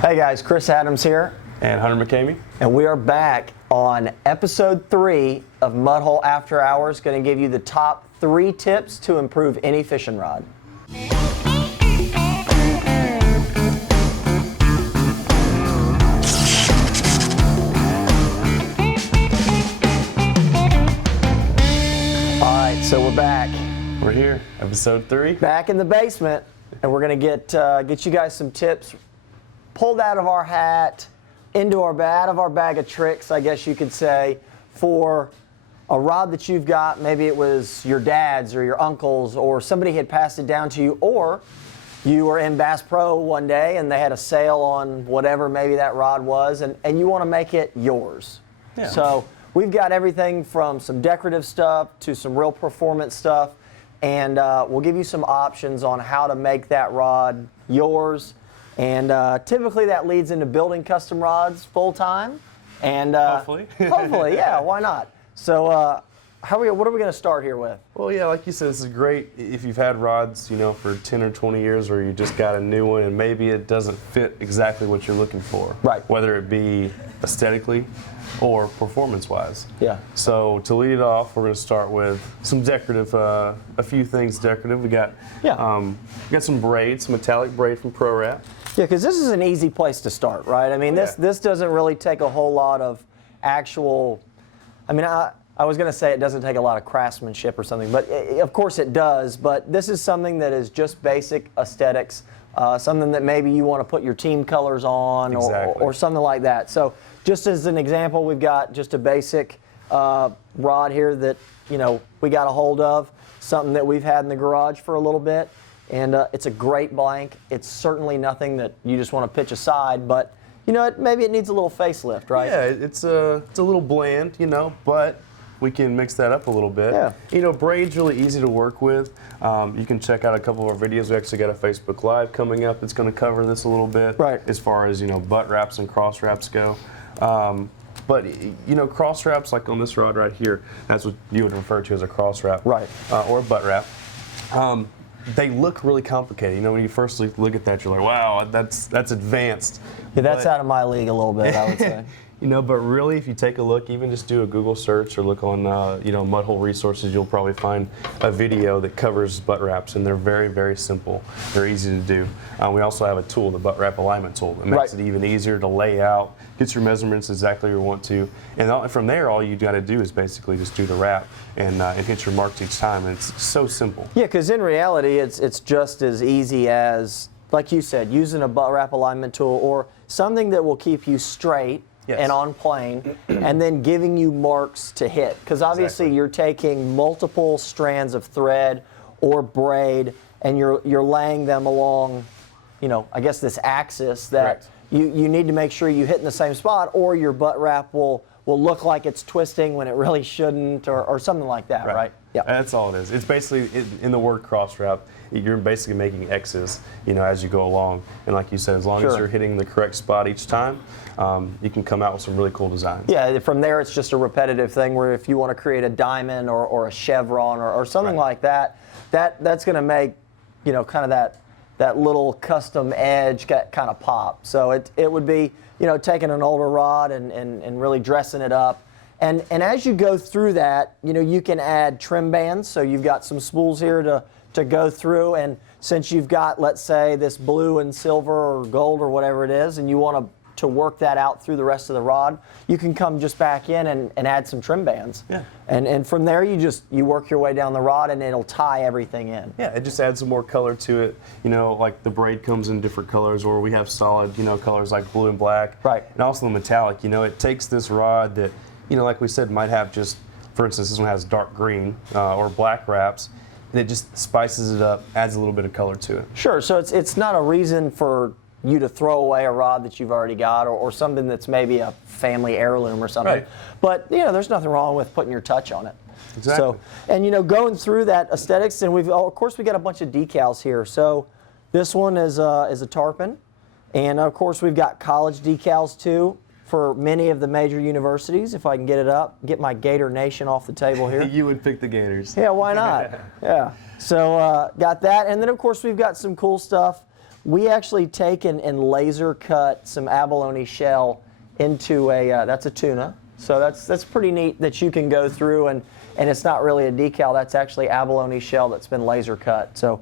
Hey guys, Chris Adams here. And Hunter McCamey. And we are back on episode 3 of Mudhole After Hours. Going to give you the top 3 tips to improve any fishing rod. Alright, so we're back. We're here, episode 3. Back in the basement, and we're going to get you guys some tips pulled out of our hat, out of our bag of tricks, I guess you could say, for a rod that you've got. Maybe it was your dad's or your uncle's, or somebody had passed it down to you, or you were in Bass Pro one day and they had a sale on whatever maybe that rod was, and you want to make it yours. Yeah. So we've got everything from some decorative stuff to some real performance stuff, and we'll give you some options on how to make that rod yours. And typically that leads into building custom rods full time. And hopefully. Hopefully, yeah, why not? So what are we going to start here with? Well, yeah, like you said, this is great if you've had rods, for 10 or 20 years, or you just got a new one and maybe it doesn't fit exactly what you're looking for. Right. Whether it be aesthetically or performance-wise. Yeah. So to lead it off, we're going to start with some decorative, a few things decorative. We got some braid, some metallic braid from Pro Wrap. Yeah, because this is an easy place to start, right? I mean, this doesn't really take a whole lot of actual. I mean, I was going to say it doesn't take a lot of craftsmanship or something, but of course it does. But this is something that is just basic aesthetics, something that maybe you want to put your team colors on, exactly, or something like that. So just as an example, we've got just a basic rod here that we got a hold of, something that we've had in the garage for a little bit. And it's a great blank. It's certainly nothing that you just want to pitch aside, but maybe it needs a little facelift, right? Yeah, it's a little bland, but we can mix that up a little bit. Yeah. Braid's really easy to work with. You can check out a couple of our videos. We actually got a Facebook Live coming up that's going to cover this a little bit, right, as far as butt wraps and cross wraps go. But cross wraps, like on this rod right here, that's what you would refer to as a cross wrap, right, or a butt wrap. They look really complicated. When you first look at that, you're like, wow, that's advanced. Yeah, that's out of my league a little bit, I would say. But really, if you take a look, even just do a Google search or look on, Mudhole resources, you'll probably find a video that covers butt wraps, and they're very, very simple. They're easy to do. We also have a tool, the butt wrap alignment tool, that makes it even easier to lay out, gets your measurements exactly where you want to, and from there, all you got to do is basically just do the wrap and hit your marks each time, and it's so simple. Yeah, because in reality, it's just as easy as, like you said, using a butt wrap alignment tool or something that will keep you straight. Yes. And on plane, and then giving you marks to hit. Because obviously you're taking multiple strands of thread or braid, and you're laying them along, I guess this axis that you need to make sure you hit in the same spot, or your butt wrap will look like it's twisting when it really shouldn't, or something like that, right? Yeah. That's all it is. It's basically, in the word cross wrap, you're basically making X's, as you go along. And like you said, as long as you're hitting the correct spot each time, you can come out with some really cool designs. Yeah, from there it's just a repetitive thing where if you want to create a diamond or a chevron or something like that, that's going to make, kind of that little custom edge kind of pop. So it would be, taking an older rod and really dressing it up. And as you go through that, you can add trim bands. So you've got some spools here to go through, and since you've got, let's say, this blue and silver or gold or whatever it is, and you want to work that out through the rest of the rod, you can come just back in and add some trim bands. Yeah. And from there you work your way down the rod, and it'll tie everything in. Yeah, it just adds some more color to it. Like the braid comes in different colors, or we have solid, colors like blue and black. Right. And also the metallic, it takes this rod that, like we said, might have just, for instance, this one has dark green or black wraps, and it just spices it up, adds a little bit of color to it. Sure, so it's not a reason for you to throw away a rod that you've already got, or something that's maybe a family heirloom or something. Right. But there's nothing wrong with putting your touch on it. Exactly. So, and going through that aesthetics, and of course we got a bunch of decals here. So this one is a tarpon, and of course we've got college decals too for many of the major universities. If I can get it up, get my Gator Nation off the table here. You would pick the Gators. Yeah, why not? Yeah. So got that, and then of course we've got some cool stuff we actually take and laser cut some abalone shell into that's a tuna. So that's pretty neat that you can go through and it's not really a decal. That's actually abalone shell that's been laser cut. So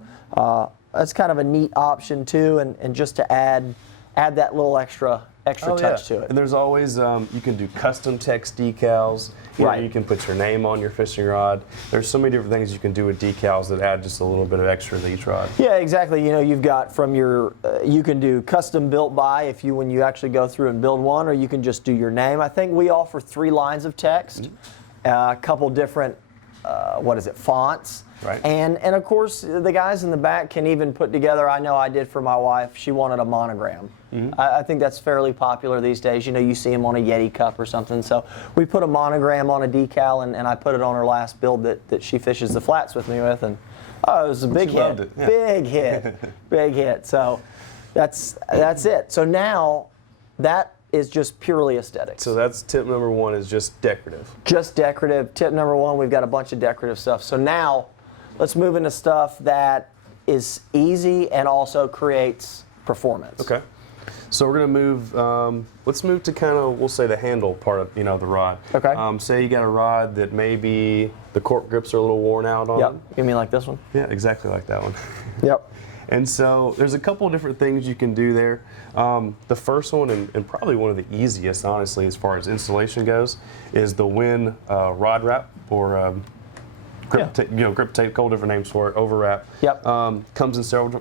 that's kind of a neat option too, and just to add that little extra touch to it. And there's always you can do custom text decals. Right. You can put your name on your fishing rod. There's so many different things you can do with decals that add just a little bit of extra to each rod. Yeah, exactly. You know, you've got from your you can do custom built by when you actually go through and build one, or you can just do your name. I think we offer 3 lines of text, a couple different fonts. Right. And of course, the guys in the back can even put together, I know I did for my wife, she wanted a monogram. I think that's fairly popular these days. You know, you see them on a Yeti cup or something. So we put a monogram on a decal, and I put it on her last build that she fishes the flats with me with. And it was a big hit. Loved it. Yeah. Big hit. Big hit. So that's it. So now that is just purely aesthetics. So that's tip number 1 is just decorative. Just decorative. Tip number 1, we've got a bunch of decorative stuff. So now let's move into stuff that is easy and also creates performance. Okay. So we're going to move, let's move to kind of, we'll say the handle part of, the rod. Okay. Say you got a rod that maybe the cork grips are a little worn out on. Yep. You mean like this one? Yeah, exactly like that one. Yep. And so there's a couple of different things you can do there. The first one, and probably one of the easiest, honestly, as far as installation goes, is the Win rod wrap or grip tape, grip tape, couple different names for it, overwrap. Yep. Comes in several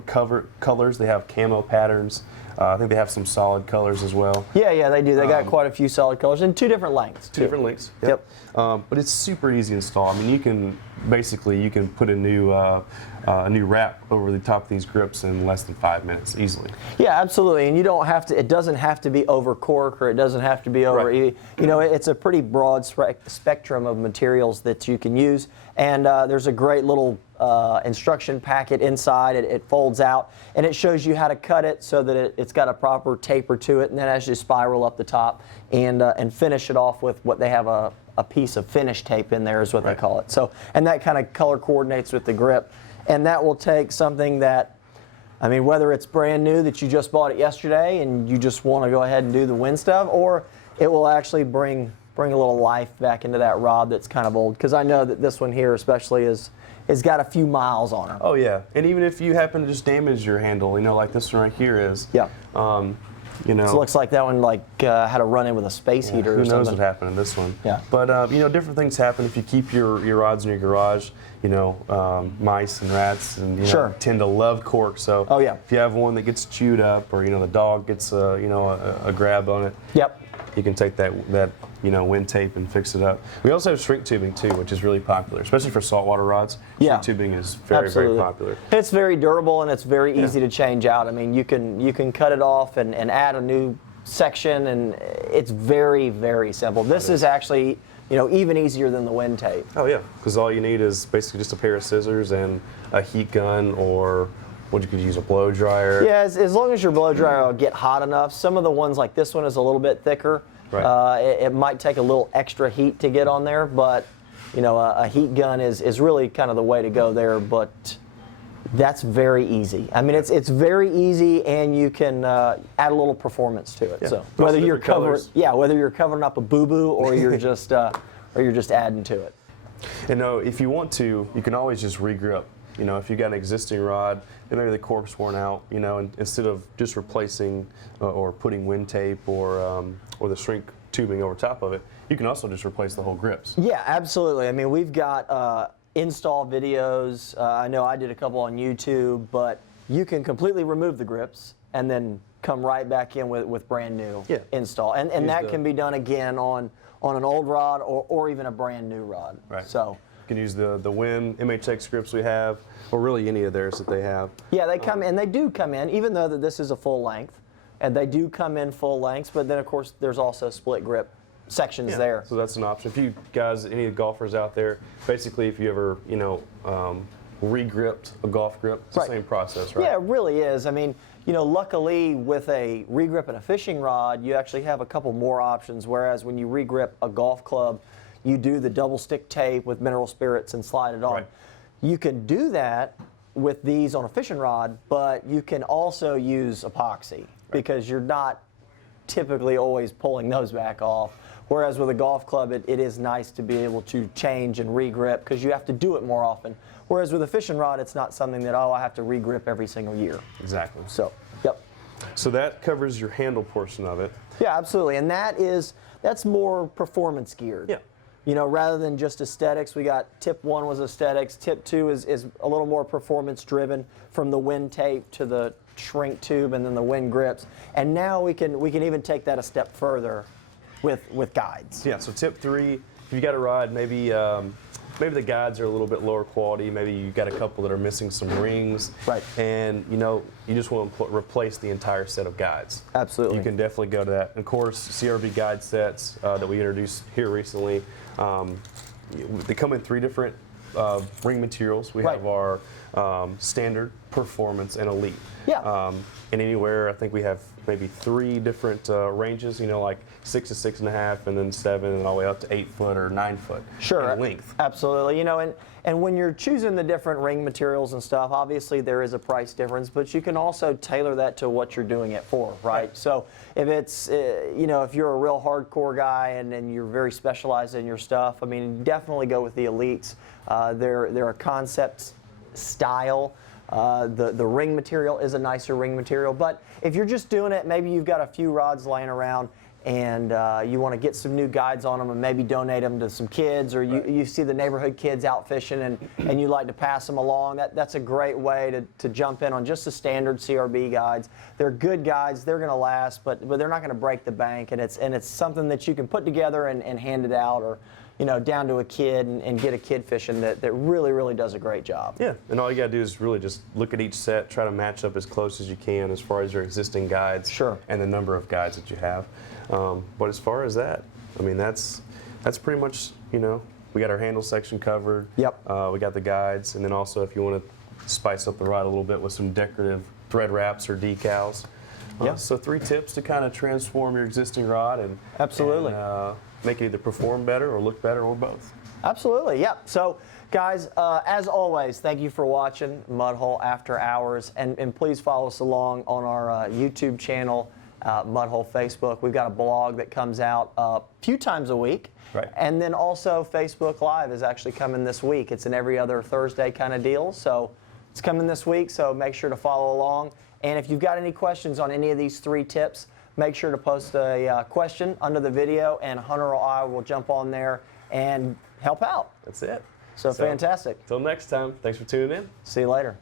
colors. They have camo patterns. I think they have some solid colors as well. Yeah, they do. They got quite a few solid colors and 2 different lengths. Two different lengths. Yep. But it's super easy to install. I mean, you can put a new wrap over the top of these grips in less than 5 minutes easily. Yeah, absolutely. And you don't have to. It doesn't have to be over cork, or it doesn't have to be over. Right. It's a pretty broad spectrum of materials that you can use. And there's a great little instruction packet inside. It folds out, and it shows you how to cut it so that it's got a proper taper to it, and then as you spiral up the top and finish it off with what they have a piece of finish tape in there is what they call it. So, and that kind of color coordinates with the grip, and that will take something that, I mean, whether it's brand new that you just bought it yesterday and you just want to go ahead and do the Win stuff, or it will actually bring a little life back into that rod that's kind of old. Because I know that this one here especially has got a few miles on it. Oh yeah, and even if you happen to just damage your handle, like this one right here is. Yeah. So it looks like that one had a run-in with a space heater or who something. knows what happened in this one. Yeah. But, different things happen if you keep your rods in your garage. Mice and rats and Sure. tend to love cork. So Oh, yeah. if you have one that gets chewed up or, the dog gets, a grab on it. Yep. You can take that Win tape and fix it up. We also have shrink tubing too, which is really popular, especially for saltwater rods. Yeah. Shrink tubing is very, Absolutely. very popular. It's very durable and it's very easy to change out. I mean, you can cut it off and add a new section, and it's very, very simple. This is actually, even easier than the Win tape. Oh yeah, because all you need is basically just a pair of scissors and a heat gun, or what you could use, a blow dryer. Yeah, as long as your blow dryer will get hot enough. Some of the ones like this one is a little bit thicker. Right. It might take a little extra heat to get on there, but a heat gun is really kind of the way to go there. But that's very easy. I mean, it's very easy, and you can add a little performance to it. Yeah. So whether you're colors. whether you're covering up a boo-boo or you're just adding to it. And if you want to, you can always just re-grip. If you got an existing rod, and maybe the cork's worn out, and instead of just replacing or putting Win tape or the shrink tubing over top of it, you can also just replace the whole grips. Yeah, absolutely. I mean, we've got install videos. I know I did a couple on YouTube, but you can completely remove the grips and then come right back in with brand new install. And that can be done again on an old rod or even a brand new rod. Right. So you can use the Win MHX grips we have, or really any of theirs that they have. yeah, they come in. They do come in, even though that this is a full length, and they do come in full lengths. But then of course there's also split grip sections there. So that's an option. If you guys, any golfers out there, basically if you ever re-gripped a golf grip, it's the same process, right? Yeah, it really is. I mean, luckily with a regrip and a fishing rod, you actually have a couple more options, whereas when you regrip a golf club, you do the double stick tape with mineral spirits and slide it on. Right. You can do that with these on a fishing rod, but you can also use epoxy because you're not typically always pulling those back off. Whereas with a golf club, it is nice to be able to change and re-grip because you have to do it more often. Whereas with a fishing rod, it's not something that, oh, I have to re-grip every single year. Exactly. So, yep. So that covers your handle portion of it. Yeah, absolutely. And that's more performance geared. Yeah. You know, rather than just aesthetics, we got tip 1 was aesthetics. Tip 2 is a little more performance driven, from the wind tape to the shrink tube and then the wind grips. And now we can even take that a step further with guides. Yeah, so tip 3, if you got a rod, maybe the guides are a little bit lower quality. Maybe you got a couple that are missing some rings. Right. And you just want to replace the entire set of guides. Absolutely. You can definitely go to that. And of course, CRB guide sets that we introduced here recently, they come in 3 different ring materials. We have our standard, performance, and elite. Yeah. And anywhere, I think we have maybe 3 different ranges, like 6 to 6.5, and then 7, and all the way up to 8 foot or 9 foot in length. Absolutely. And when you're choosing the different ring materials and stuff, obviously there is a price difference, but you can also tailor that to what you're doing it for, right? So if it's, if you're a real hardcore guy and you're very specialized in your stuff, I mean, definitely go with the elites. They're a concept style. The ring material is a nicer ring material, but if you're just doing it, maybe you've got a few rods laying around and you want to get some new guides on them and maybe donate them to some kids, or you see the neighborhood kids out fishing and you like to pass them along, that's a great way to jump in on just the standard CRB guides. They're good guides, they're going to last, but they're not going to break the bank, and it's something that you can put together and hand it out, or down to a kid and get a kid fishing that really, really does a great job. Yeah, and all you got to do is really just look at each set, try to match up as close as you can as far as your existing guides. Sure. And the number of guides that you have. But as far as that, I mean, that's pretty much, we got our handle section covered. Yep. We got the guides, and then also if you want to spice up the rod a little bit with some decorative thread wraps or decals. Yeah. So 3 tips to kind of transform your existing rod and absolutely make it either perform better or look better, or both. Absolutely, yep. So guys, as always, thank you for watching Mudhole After Hours, and please follow us along on our YouTube channel, Mudhole Facebook. We've got a blog that comes out a few times a week. Right. And then also Facebook Live is actually coming this week. It's an every other Thursday kind of deal, so it's coming this week, so make sure to follow along. And if you've got any questions on any of these 3 tips, make sure to post a question under the video, and Hunter or I will jump on there and help out. That's it. So fantastic. Till next time, thanks for tuning in. See you later.